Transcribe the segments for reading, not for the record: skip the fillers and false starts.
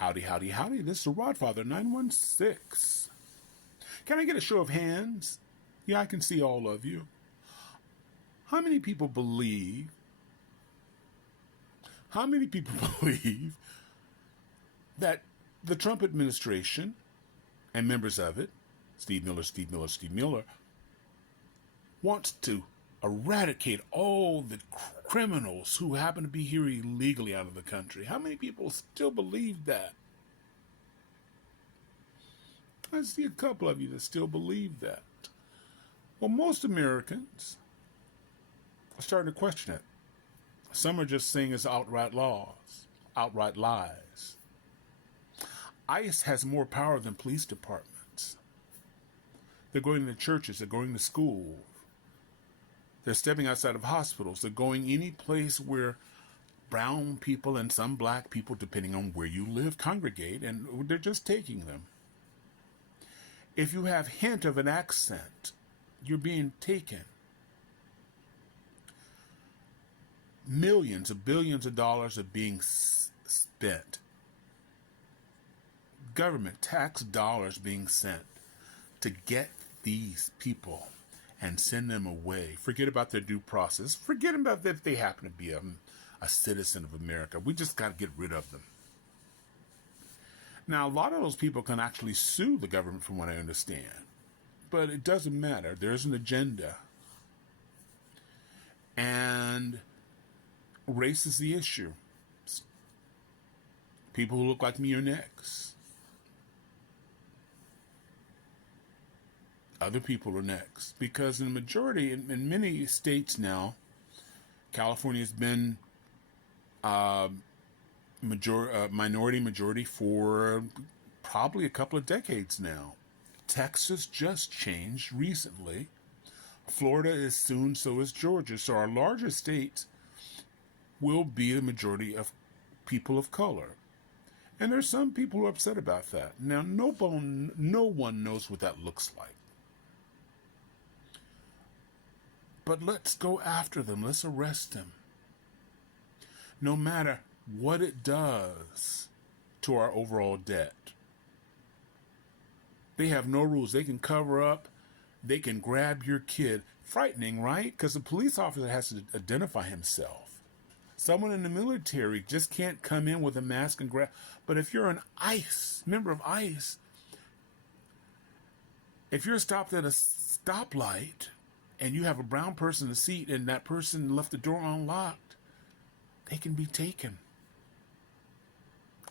Howdy, howdy, howdy. This is Rodfather 916. Can I get a show of hands? Yeah, I can see all of you. How many people believe that the Trump administration and members of it, Steve Miller, wants to eradicate all the criminals who happen to be here illegally out of the country? How many people still believe that? I see a couple of you that still believe that. Well, most Americans are starting to question it. Some are just saying it's outright lies. ICE has more power than police departments. They're going to churches, they're going to schools. They're stepping outside of hospitals. They're going any place where brown people and some black people, depending on where you live, congregate, and they're just taking them. If you have hint of an accent, you're being taken. Millions of billions of dollars are being spent. Government tax dollars being sent to get these people and send them away. Forget about their due process. Forget about that if they happen to be a citizen of America. We just got to get rid of them. Now, a lot of those people can actually sue the government from what I understand. But it doesn't matter. There's an agenda. And race is the issue. People who look like me are next. Other people are next. Because in the majority, in many states now, California has been minority majority for probably a couple of decades now. Texas just changed recently. Florida is soon, so is Georgia. So our larger states will be the majority of people of color. And there's some people who are upset about that. Now, no one knows what that looks like. But let's go after them. Let's arrest them. No matter what it does to our overall debt. They have no rules. They can cover up. They can grab your kid. Frightening, right? Because a police officer has to identify himself. Someone in the military just can't come in with a mask and grab. But if you're an ICE, member of ICE, if you're stopped at a stoplight and you have a brown person in the seat and that person left the door unlocked, they can be taken.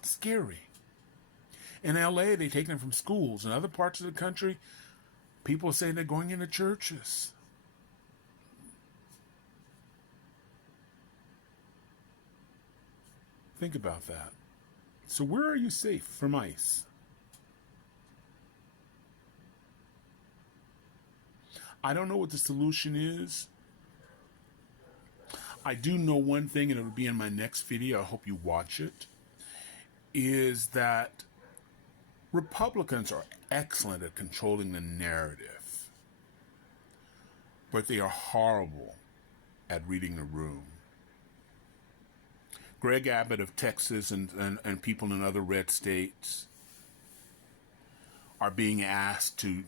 Scary. In LA, they take them from schools. In other parts of the country, people say they're going into churches. Think about that. So where are you safe from ICE? I don't know what the solution is. I do know one thing, and it'll be in my next video. I hope you watch it. Is that Republicans are excellent at controlling the narrative, but they are horrible at reading the room. Greg Abbott of Texas and people in other red states are being asked to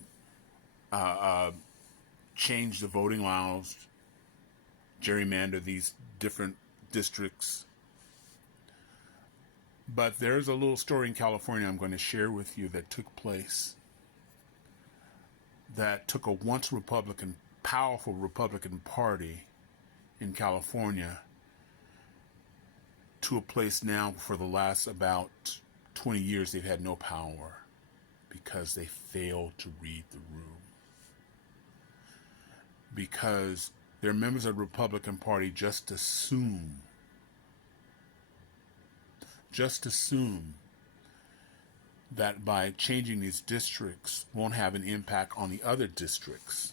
change the voting laws, gerrymander these different districts. But there's a little story in California I'm going to share with you that took place, that took a once Republican, powerful Republican Party in California to a place now for the last about 20 years they've had no power because they failed to read the room. Because they're members of the Republican Party just assume that by changing these districts won't have an impact on the other districts.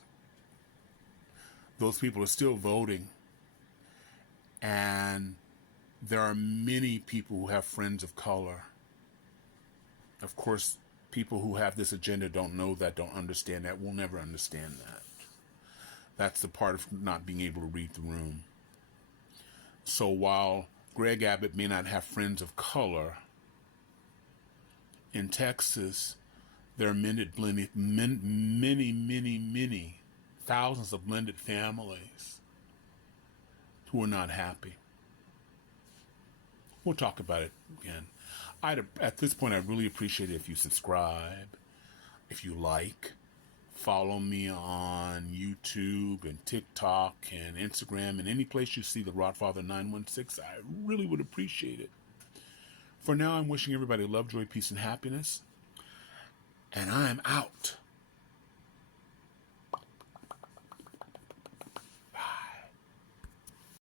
Those people are still voting. And there are many people who have friends of color. Of course, people who have this agenda don't know that, don't understand that, will never understand that. That's the part of not being able to read the room. So while Greg Abbott may not have friends of color, In Texas, there are many thousands of blended families who are not happy. We'll talk about it again. At this point, I'd really appreciate it if you subscribe, if you like, follow me on YouTube and TikTok and Instagram and any place you see the Rodfather 916. I really would appreciate it. For now, I'm wishing everybody love, joy, peace, and happiness. And I'm out.